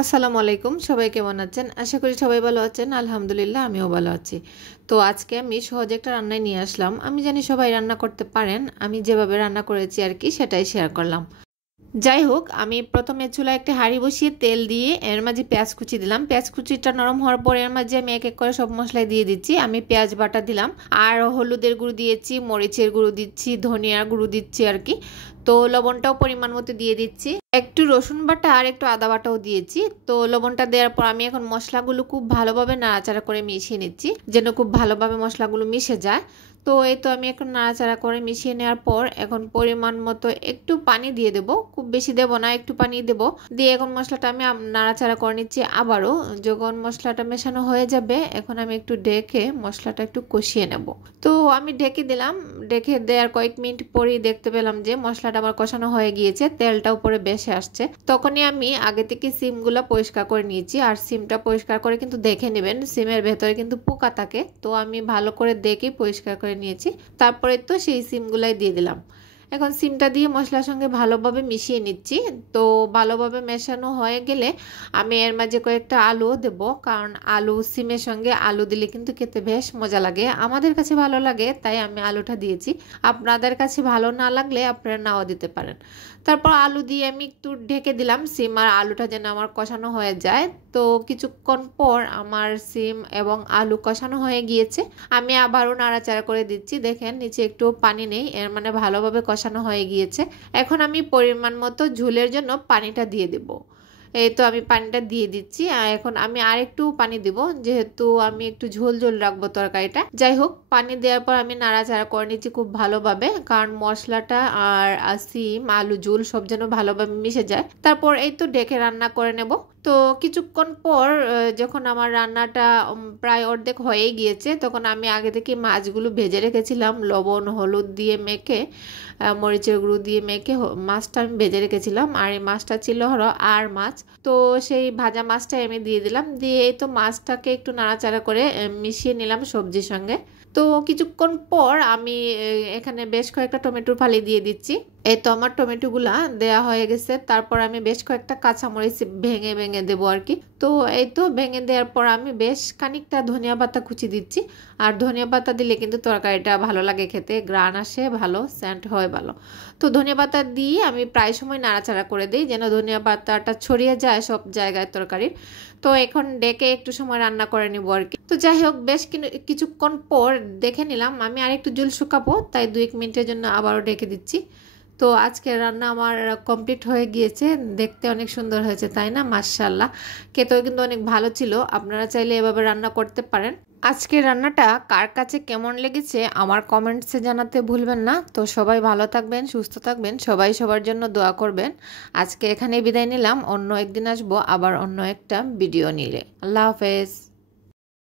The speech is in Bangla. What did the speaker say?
আসসালামু আলাইকুম, সবাই কেমন আছেন? আশা করি সবাই ভালো আছেন। আলহামদুলিল্লাহ আমিও ভালো আছি। তো আজকে আমি সহজ একটা রান্নায় নিয়ে আসলাম। আমি জানি সবাই রান্না করতে পারেন, আমি যেভাবে রান্না করেছি আর কি সেটাই শেয়ার করলাম। যাই হোক, আমি প্রথমে চুলায় একটা হাঁড়ি বসিয়ে তেল দিয়ে এর মাঝে পেঁয়াজ কুচি দিলাম। পেঁয়াজ কুচিটা নরম হওয়ার পর এর মাঝে আমি এক এক করে সব মশলাই দিয়ে দিচ্ছি। আমি পেঁয়াজ বাটা দিলাম, আর হলুদের গুঁড়ো দিয়েছি, মরিচের গুঁড়ো দিচ্ছি, ধনিয়ার গুঁড়ো দিচ্ছি আর কি। তো লবণটাও পরিমাণ মতো দিয়ে দিচ্ছি, একটু রসুন বাটা আর একটু আদা বাটাও দিয়েছি। তো লবণটা দেওয়ার পর আমি এখন মশলাগুলো খুব ভালোভাবে নাড়াচাড়া করে মিশিয়ে নিচ্ছি, যেন খুব ভালোভাবে মশলাগুলো মিশে যায়। তো এই তো আমি এখন নাড়াচাড়া করে মিশিয়ে নেওয়ার পর এখন পরিমাণ মতো একটু পানি দিয়ে দেবো, খুব বেশি দেবো না, একটু পানি দেবো। দিয়ে এখন মশলাটা আমি নাড়াচাড়া করে নিচ্ছি আবারও। যখন মশলাটা মেশানো হয়ে যাবে এখন আমি একটু ঢেকে মশলাটা একটু কষিয়ে নেব। তো আমি ঢেকে দিলাম, ঢেকে দেওয়ার কয়েক মিনিট পরেই দেখতে পেলাম যে মশলাটা আমার কষানো হয়ে গিয়েছে, তেলটা উপরে বেশি আসছে। তখনই আমি আগে থেকে সিমগুলো পরিষ্কার করে নিয়েছি, আর সিমটা পরিষ্কার করে কিন্তু দেখে নেবেন, সিমের ভেতরে কিন্তু পোকা থাকে। তো আমি ভালো করে দেখে পরিষ্কার করে নিয়েছি। তারপরে তো সেই সিমগুলাই দিয়ে দিলাম। এখন সিমটা দিয়ে মশলার সঙ্গে ভালোভাবে মিশিয়ে নিচ্ছি। তো ভালোভাবে মেশানো হয়ে গেলে আমি এর মাঝে কয়েকটা আলুও দেবো, কারণ আলু সিমের সঙ্গে আলু দিলে কিন্তু খেতে বেশ মজা লাগে, আমাদের কাছে ভালো লাগে তাই আমি আলুটা দিয়েছি। আপনাদের কাছে ভালো না লাগলে আপনারা নাও দিতে পারেন। তারপর আলু দিয়ে আমি একটু ঢেকে দিলাম, সিম আর আলুটা যেন আমার কষানো হয়ে যায়। তো কিছুক্ষণ পর আমার সিম এবং আলু কষানো হয়ে গিয়েছে। আমি আবারও নাড়াচাড়া করে দিচ্ছি, দেখেন নিচে একটু পানি নেই, এর মানে ভালোভাবে কষানো হয়ে গিয়েছে। এখন আমি পরিমাণ মতো ঝোলের জন্য পানিটা দিয়ে দেব। এই তো আমি পানিটা দিয়ে দিচ্ছি, আর এখন আমি আর একটু পানি দিব, যেহেতু আমি একটু ঝোল ঝোল রাখবো তরকারিটা। যাই হোক, পানি দেওয়ার পর আমি নাড়াচাড়া করে নিচ্ছি খুব ভালোভাবে, কারণ মশলাটা আর সিম আলু ঝোল সব যেন ভালোভাবে মিশে যায়। তারপর এই তো ঢেকে রান্না করে নেব। তো কিছুক্ষণ পর যখন আমার রান্নাটা প্রায় অর্ধেক হয়ে গিয়েছে, তখন আমি আগে থেকে মাছগুলো ভেজে রেখেছিলাম লবণ হলুদ দিয়ে মেখে, মরিচের গুঁড়ো দিয়ে মেখে মাছটা আমি ভেজে রেখেছিলাম। আর এই মাছটা ছিল হলো আর মাছ। তো সেই ভাজা মাছটাই আমি দিয়ে দিলাম, দিয়ে এই তো মাছটাকে একটু নাড়াচাড়া করে মিশিয়ে নিলাম সবজির সঙ্গে। তো কিছুক্ষণ পর আমি এখানে বেশ কয়েকটা টমেটোর ফালি দিয়ে দিচ্ছি। এই তো আমার টমেটোগুলা দেয়া হয়ে গেছে। তারপর আমি বেশ কয়েকটা কাঁচামরিচ ভেঙে ভেঙে দেবো আর কি। তো এই তো ভেঙে দেওয়ার পর আমি বেশ খানিকটা ধনিয়া পাতা কুচি দিচ্ছি। আর ধনিয়া পাতা দিলে কিন্তু তরকারিটা ভালো লাগে খেতে, গ্রান আসে ভালো, সেন্ট হয় ভালো। তো ধনিয়া পাতা দিয়ে আমি প্রায় সময় নাড়াচাড়া করে দিই, যেন ধনিয়া পাতাটা ছড়িয়ে যায় সব জায়গায় তরকারির। তো এখন ডেকে একটু সময় রান্না করে নিব আর কি। তো যাই হোক, বেশ কিছুক্ষণ পর দেখে নিলাম আমি আর একটু জল শুকাবো, তাই 2-1 মিনিটের জন্য আবারও ডেকে দিচ্ছি। তো আজকের রান্না আমার কমপ্লিট হয়ে গিয়েছে, দেখতে অনেক সুন্দর হয়েছে তাই না? মাশাআল্লাহ, খেতেও কিন্তু অনেক ভালো ছিল। আপনারা চাইলে এভাবে রান্না করতে পারেন। আজকের রান্নাটা কার কাছে কেমন লেগেছে আমার কমেন্টসে জানাতে ভুলবেন না। তো সবাই ভালো থাকবেন, সুস্থ থাকবেন, সবাই সবার জন্য দোয়া করবেন। আজকে এখানেই বিদায় নিলাম, অন্য একদিন আসবো আবার অন্য একটা ভিডিও নিয়ে। আল্লাহ হাফেজ।